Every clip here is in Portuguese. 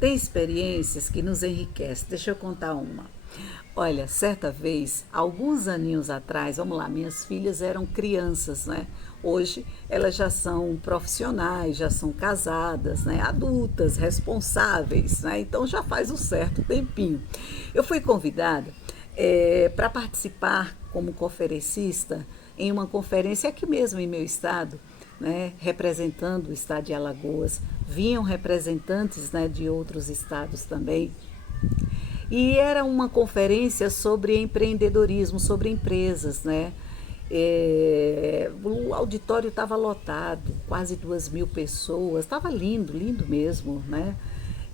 Tem experiências que nos enriquecem. Deixa eu contar uma. Olha, certa vez, alguns aninhos atrás, vamos lá, minhas filhas eram crianças, né? Hoje elas já são profissionais, já são casadas, né? Adultas, responsáveis, né? Então já faz um certo tempinho. Eu fui convidada para participar como conferencista em uma conferência aqui mesmo em meu estado, né, representando o estado de Alagoas. Vinham representantes, né, de outros estados também. E era uma conferência sobre empreendedorismo, sobre empresas, né? O auditório estava lotado, quase 2.000 pessoas, estava lindo, lindo mesmo, né?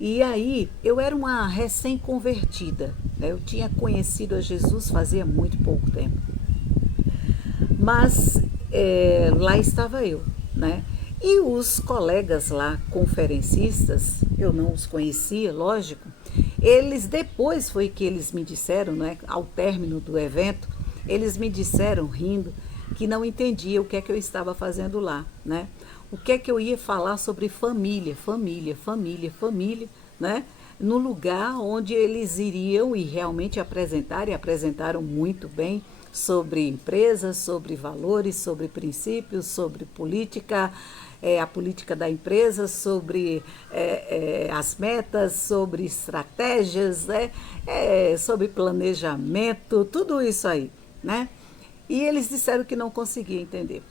E aí eu era uma recém-convertida, né? Eu tinha conhecido a Jesus fazia muito pouco tempo. Mas lá estava eu, né? E os colegas lá, conferencistas, eu não os conhecia, lógico, eles depois foi que eles me disseram, né, ao término do evento, eles me disseram, rindo, que não entendia o que é que eu estava fazendo lá, né? O que é que eu ia falar sobre família, família, família, família, né? No lugar onde eles iriam e realmente apresentar, e apresentaram muito bem, sobre empresas, sobre valores, sobre princípios, sobre política, a política da empresa, sobre as metas, sobre estratégias, né? Sobre planejamento, tudo isso aí, né? E eles disseram que não conseguiam entender.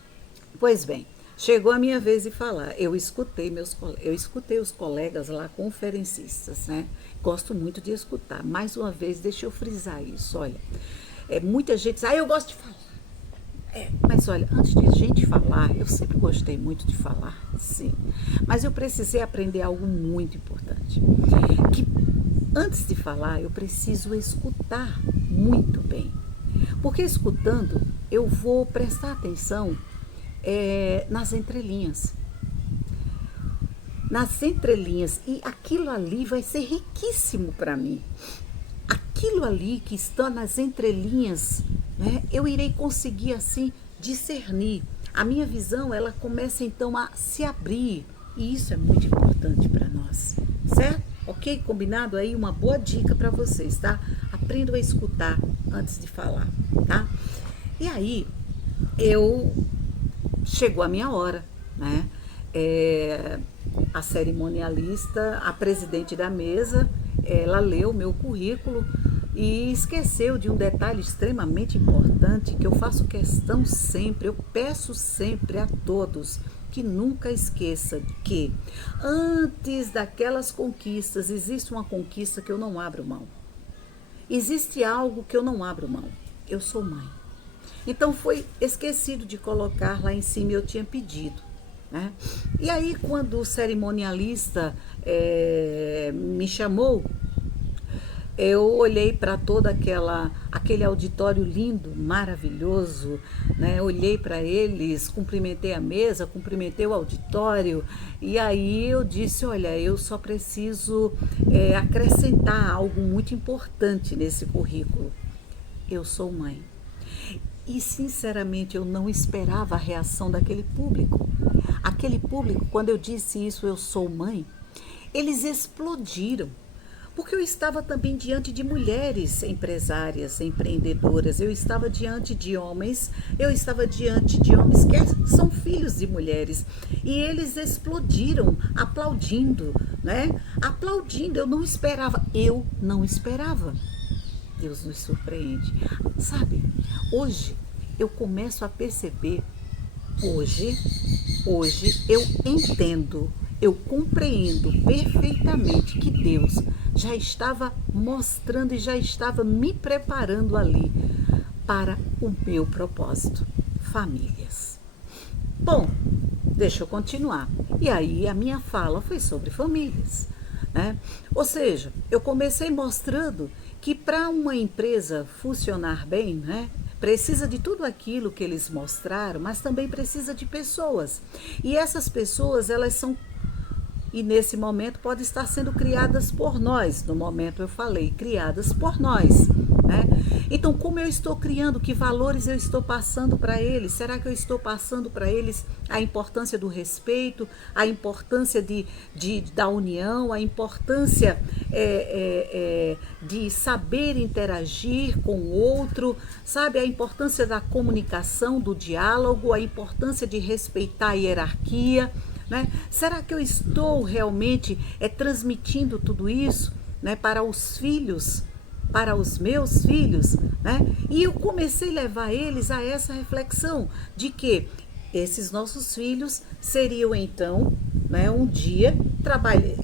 Pois bem, chegou a minha vez de falar. Eu escutei os colegas lá conferencistas, né? Gosto muito de escutar. Mais uma vez, deixa eu frisar isso. Olha, muita gente diz, eu gosto de falar. Mas olha, antes de a gente falar, eu sempre gostei muito de falar, sim. Mas eu precisei aprender algo muito importante. Que antes de falar, eu preciso escutar muito bem. Porque escutando, eu vou prestar atenção nas entrelinhas. Nas entrelinhas. E aquilo ali vai ser riquíssimo para mim. Aquilo ali que está nas entrelinhas, né, eu irei conseguir assim discernir. A minha visão, ela começa então a se abrir. E isso é muito importante para nós, certo? Ok? Combinado? Aí uma boa dica para vocês, tá? Aprendam a escutar antes de falar, tá? E aí, chegou a minha hora, né? A cerimonialista, a presidente da mesa, ela leu o meu currículo e esqueceu de um detalhe extremamente importante que eu faço questão sempre, eu peço sempre a todos que nunca esqueça que antes daquelas conquistas existe uma conquista que eu não abro mão. Existe algo que eu não abro mão. Eu sou mãe. Então foi esquecido de colocar lá em cima, eu tinha pedido. Né? E aí quando o cerimonialista me chamou, eu olhei para todo aquele auditório lindo, maravilhoso, né? Olhei para eles, cumprimentei a mesa, cumprimentei o auditório, e aí eu disse, olha, eu só preciso acrescentar algo muito importante nesse currículo. Eu sou mãe. E, sinceramente, eu não esperava a reação daquele público. Aquele público, quando eu disse isso, eu sou mãe, eles explodiram. Porque eu estava também diante de mulheres empresárias, empreendedoras, eu estava diante de homens, eu estava diante de homens que são filhos de mulheres. E eles explodiram, aplaudindo, né? Aplaudindo, eu não esperava. Deus nos surpreende. Sabe, hoje eu começo a perceber, hoje eu entendo, eu compreendo perfeitamente que Deus já estava mostrando e já estava me preparando ali para o meu propósito, famílias. Bom, deixa eu continuar. E aí a minha fala foi sobre famílias, né? Ou seja, eu comecei mostrando que para uma empresa funcionar bem, né, precisa de tudo aquilo que eles mostraram, mas também precisa de pessoas. E essas pessoas, elas são, e nesse momento pode estar sendo criadas por nós. No momento eu falei, criadas por nós. né? Então, como eu estou criando, que valores eu estou passando para eles? Será que eu estou passando para eles a importância do respeito, a importância da união, a importância de saber interagir com o outro, sabe? A importância da comunicação, do diálogo, a importância de respeitar a hierarquia, né? Será que eu estou realmente transmitindo tudo isso, né, para os filhos, para os meus filhos, né? E eu comecei a levar eles a essa reflexão de que esses nossos filhos seriam então, né, um dia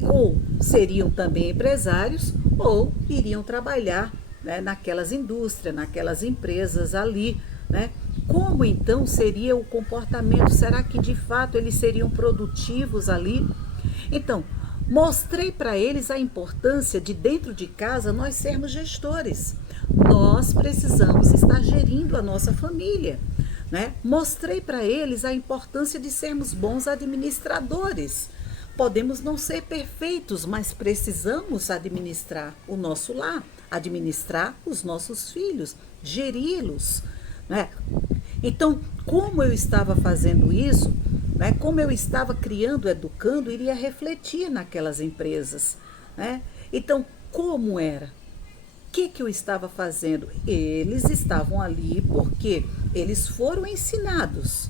ou seriam também empresários ou iriam trabalhar, né, naquelas indústrias, naquelas empresas ali, né? Como então seria o comportamento? Será que de fato eles seriam produtivos ali? Então, mostrei para eles a importância de dentro de casa nós sermos gestores. Nós precisamos estar gerindo a nossa família, né? Mostrei para eles a importância de sermos bons administradores. Podemos não ser perfeitos, mas precisamos administrar o nosso lar, administrar os nossos filhos, geri-los, né? Então, como eu estava fazendo isso, né, como eu estava criando, educando, iria refletir naquelas empresas, né? Então, como era? O que eu estava fazendo? Eles estavam ali porque eles foram ensinados.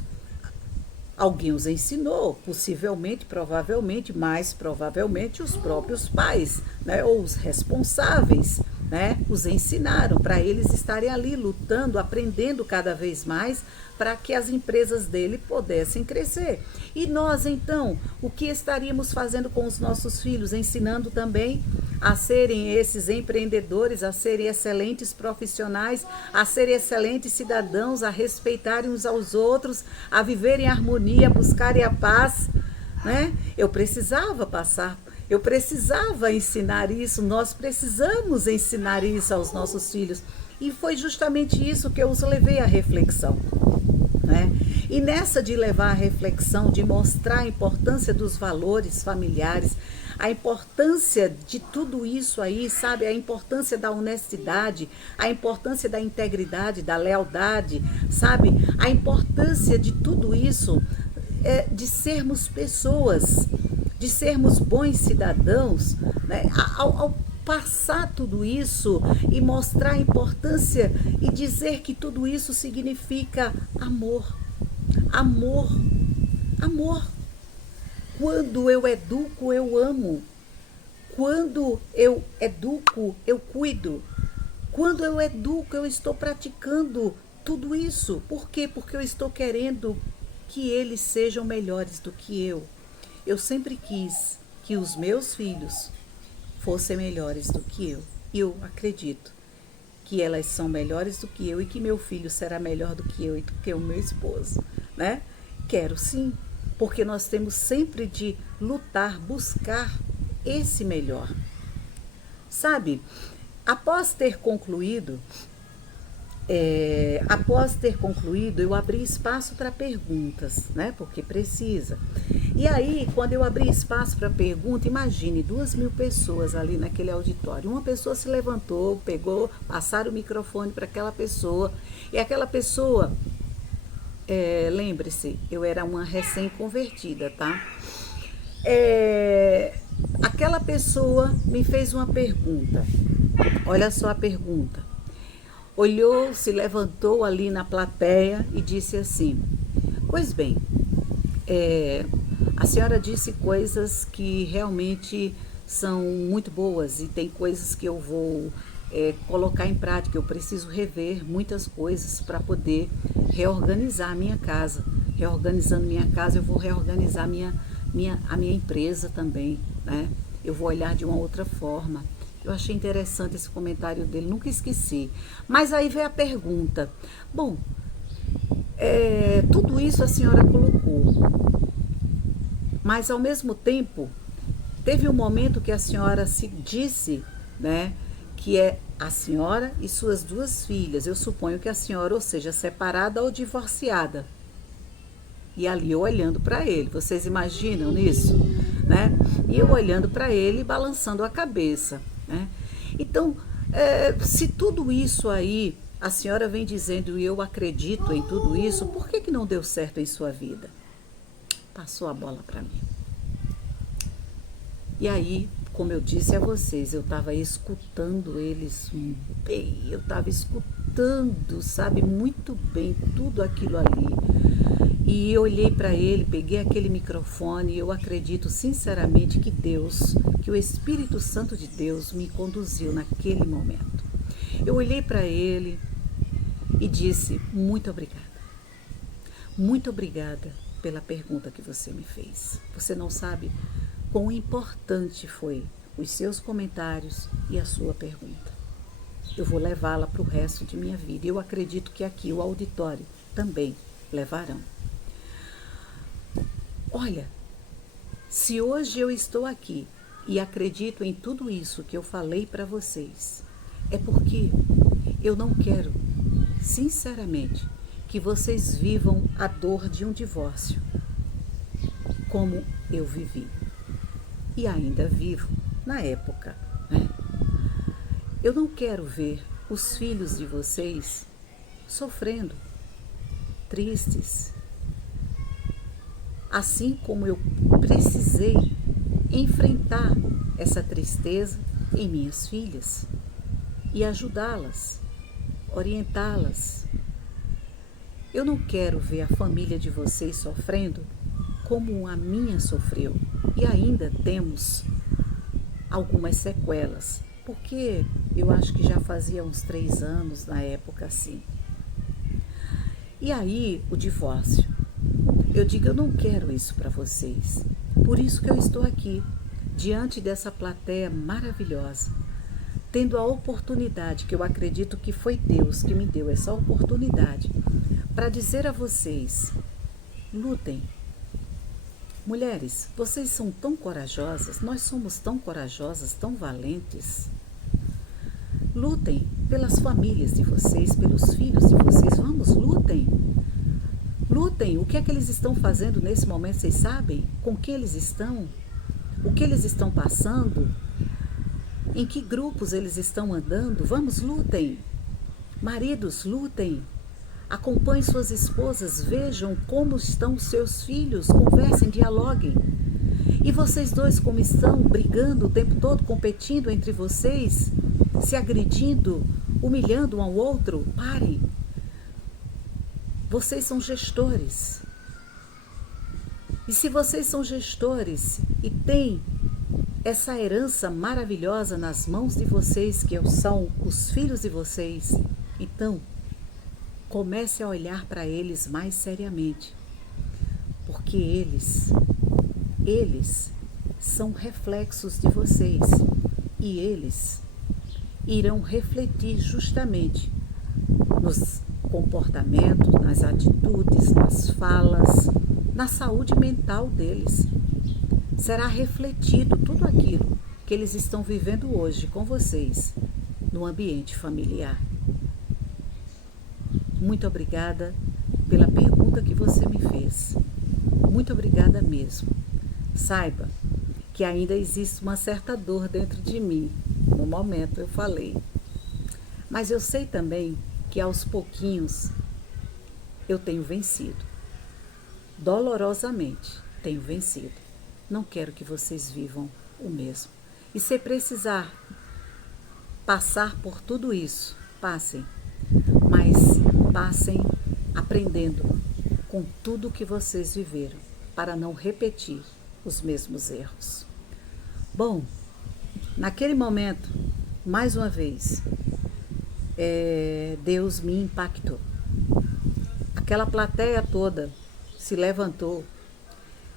Alguém os ensinou, possivelmente, provavelmente, mais provavelmente os próprios pais, né, ou os responsáveis, né, os ensinaram para eles estarem ali lutando, aprendendo cada vez mais para que as empresas dele pudessem crescer. E nós, então, o que estaríamos fazendo com os nossos filhos? Ensinando também a serem esses empreendedores, a serem excelentes profissionais, a serem excelentes cidadãos, a respeitarem uns aos outros, a viverem em harmonia, a buscarem a paz, né? Eu precisava ensinar isso, nós precisamos ensinar isso aos nossos filhos. E foi justamente isso que eu os levei à reflexão, né? E nessa de levar a reflexão, de mostrar a importância dos valores familiares, a importância de tudo isso aí, sabe? A importância da honestidade, a importância da integridade, da lealdade, sabe? A importância de tudo isso, de sermos pessoas, de sermos bons cidadãos, né? Ao passar tudo isso e mostrar a importância e dizer que tudo isso significa amor, amor, amor. Quando eu educo, eu amo. Quando eu educo, eu cuido. Quando eu educo, eu estou praticando tudo isso. Por quê? Porque eu estou querendo que eles sejam melhores do que eu. Eu sempre quis que os meus filhos fossem melhores do que eu. E eu acredito que elas são melhores do que eu e que meu filho será melhor do que eu e do que o meu esposo, né? Quero sim, porque nós temos sempre de lutar, buscar esse melhor. Sabe, após ter concluído, eu abri espaço para perguntas, né? Porque precisa. E aí, quando eu abri espaço para pergunta, imagine 2.000 pessoas ali naquele auditório. Uma pessoa se levantou, passaram o microfone para aquela pessoa, e aquela pessoa, lembre-se, eu era uma recém-convertida, tá? Aquela pessoa me fez uma pergunta. Olha só a pergunta. Olhou, se levantou ali na plateia e disse assim: pois bem, a senhora disse coisas que realmente são muito boas e tem coisas que eu vou colocar em prática. Eu preciso rever muitas coisas para poder reorganizar a minha casa. Reorganizando minha casa, eu vou reorganizar a minha empresa também, né? Eu vou olhar de uma outra forma. Eu achei interessante esse comentário dele, nunca esqueci. Mas aí veio a pergunta. Bom, tudo isso a senhora colocou, mas ao mesmo tempo, teve um momento que a senhora se disse, né, que é a senhora e suas 2 filhas. Eu suponho que a senhora, ou seja, separada ou divorciada. E ali eu olhando para ele, vocês imaginam nisso, né? E eu olhando para ele, balançando a cabeça, né? Então, Se tudo isso aí, a senhora vem dizendo e eu acredito em tudo isso, por que que não deu certo em sua vida? Passou a bola para mim. E aí, como eu disse a vocês, eu estava escutando eles bem, eu estava escutando, sabe, muito bem tudo aquilo ali. E eu olhei para ele, peguei aquele microfone e eu acredito sinceramente que Deus, que o Espírito Santo de Deus me conduziu naquele momento. Eu olhei para ele e disse: muito obrigada. Muito obrigada pela pergunta que você me fez. Você não sabe quão importante foi os seus comentários e a sua pergunta. Eu vou levá-la para o resto de minha vida. Eu acredito que aqui o auditório também levarão. Olha, se hoje eu estou aqui e acredito em tudo isso que eu falei para vocês, é porque eu não quero, sinceramente, que vocês vivam a dor de um divórcio, como eu vivi. E ainda vivo na época, né? Eu não quero ver os filhos de vocês sofrendo, tristes, assim como eu precisei enfrentar essa tristeza em minhas filhas e ajudá-las, orientá-las. Eu não quero ver a família de vocês sofrendo como a minha sofreu. E ainda temos algumas sequelas, porque eu acho que já fazia uns 3 anos na época assim. E aí o divórcio. Eu digo, eu não quero isso para vocês. Por isso que eu estou aqui, diante dessa plateia maravilhosa, tendo a oportunidade, que eu acredito que foi Deus que me deu essa oportunidade, para dizer a vocês: lutem. Mulheres, vocês são tão corajosas, nós somos tão corajosas, tão valentes. Lutem pelas famílias de vocês, pelos filhos de vocês. Vamos, lutem. Lutem. O que é que eles estão fazendo nesse momento, vocês sabem? Com quem eles estão? O que eles estão passando? Em que grupos eles estão andando? Vamos, lutem. Maridos, lutem. Acompanhem suas esposas, vejam como estão os seus filhos, conversem, dialoguem. E vocês dois, como estão brigando o tempo todo, competindo entre vocês, se agredindo, humilhando um ao outro, parem. Vocês são gestores. E se vocês são gestores e têm essa herança maravilhosa nas mãos de vocês, que são os filhos de vocês, então comece a olhar para eles mais seriamente, porque eles são reflexos de vocês e eles irão refletir justamente nos comportamentos, nas atitudes, nas falas, na saúde mental deles. Será refletido tudo aquilo que eles estão vivendo hoje com vocês no ambiente familiar. Muito obrigada pela pergunta que você me fez. Muito obrigada mesmo. Saiba que ainda existe uma certa dor dentro de mim. No momento eu falei. Mas eu sei também que aos pouquinhos eu tenho vencido. Dolorosamente tenho vencido. Não quero que vocês vivam o mesmo. E se precisar passar por tudo isso, passem. Mas passem aprendendo com tudo que vocês viveram, para não repetir os mesmos erros. Bom, naquele momento, mais uma vez, Deus me impactou. Aquela plateia toda se levantou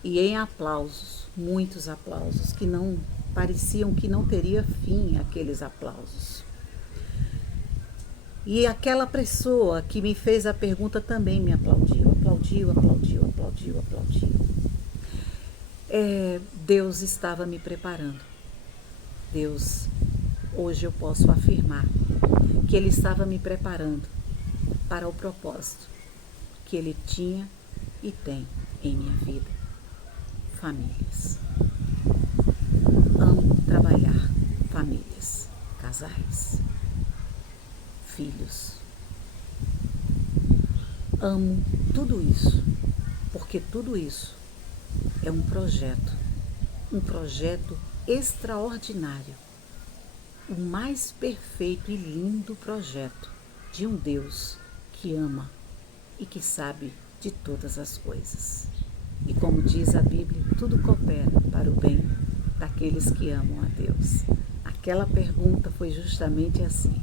e em aplausos, muitos aplausos, que não pareciam que não teria fim aqueles aplausos. E aquela pessoa que me fez a pergunta também me aplaudiu, aplaudiu. Deus estava me preparando. Deus, hoje eu posso afirmar que Ele estava me preparando para o propósito que Ele tinha e tem em minha vida. Famílias. Amo trabalhar famílias, casais. filhos. Amo tudo isso, porque tudo isso é um projeto extraordinário, o mais perfeito e lindo projeto de um Deus que ama e que sabe de todas as coisas. E como diz a Bíblia, tudo coopera para o bem daqueles que amam a Deus. Aquela pergunta foi justamente assim.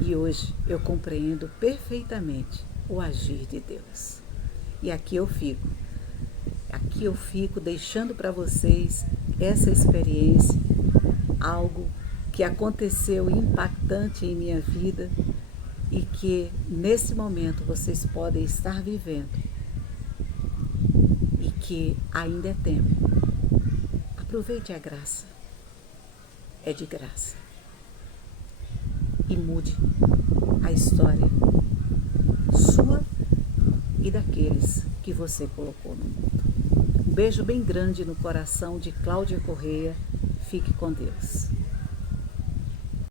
E hoje eu compreendo perfeitamente o agir de Deus. E aqui eu fico deixando para vocês essa experiência, algo que aconteceu impactante em minha vida e que nesse momento vocês podem estar vivendo e que ainda é tempo. Aproveite a graça, é de graça, e mude a história sua e daqueles que você colocou no mundo. Um beijo bem grande no coração de Cláudia Correia. Fique com Deus.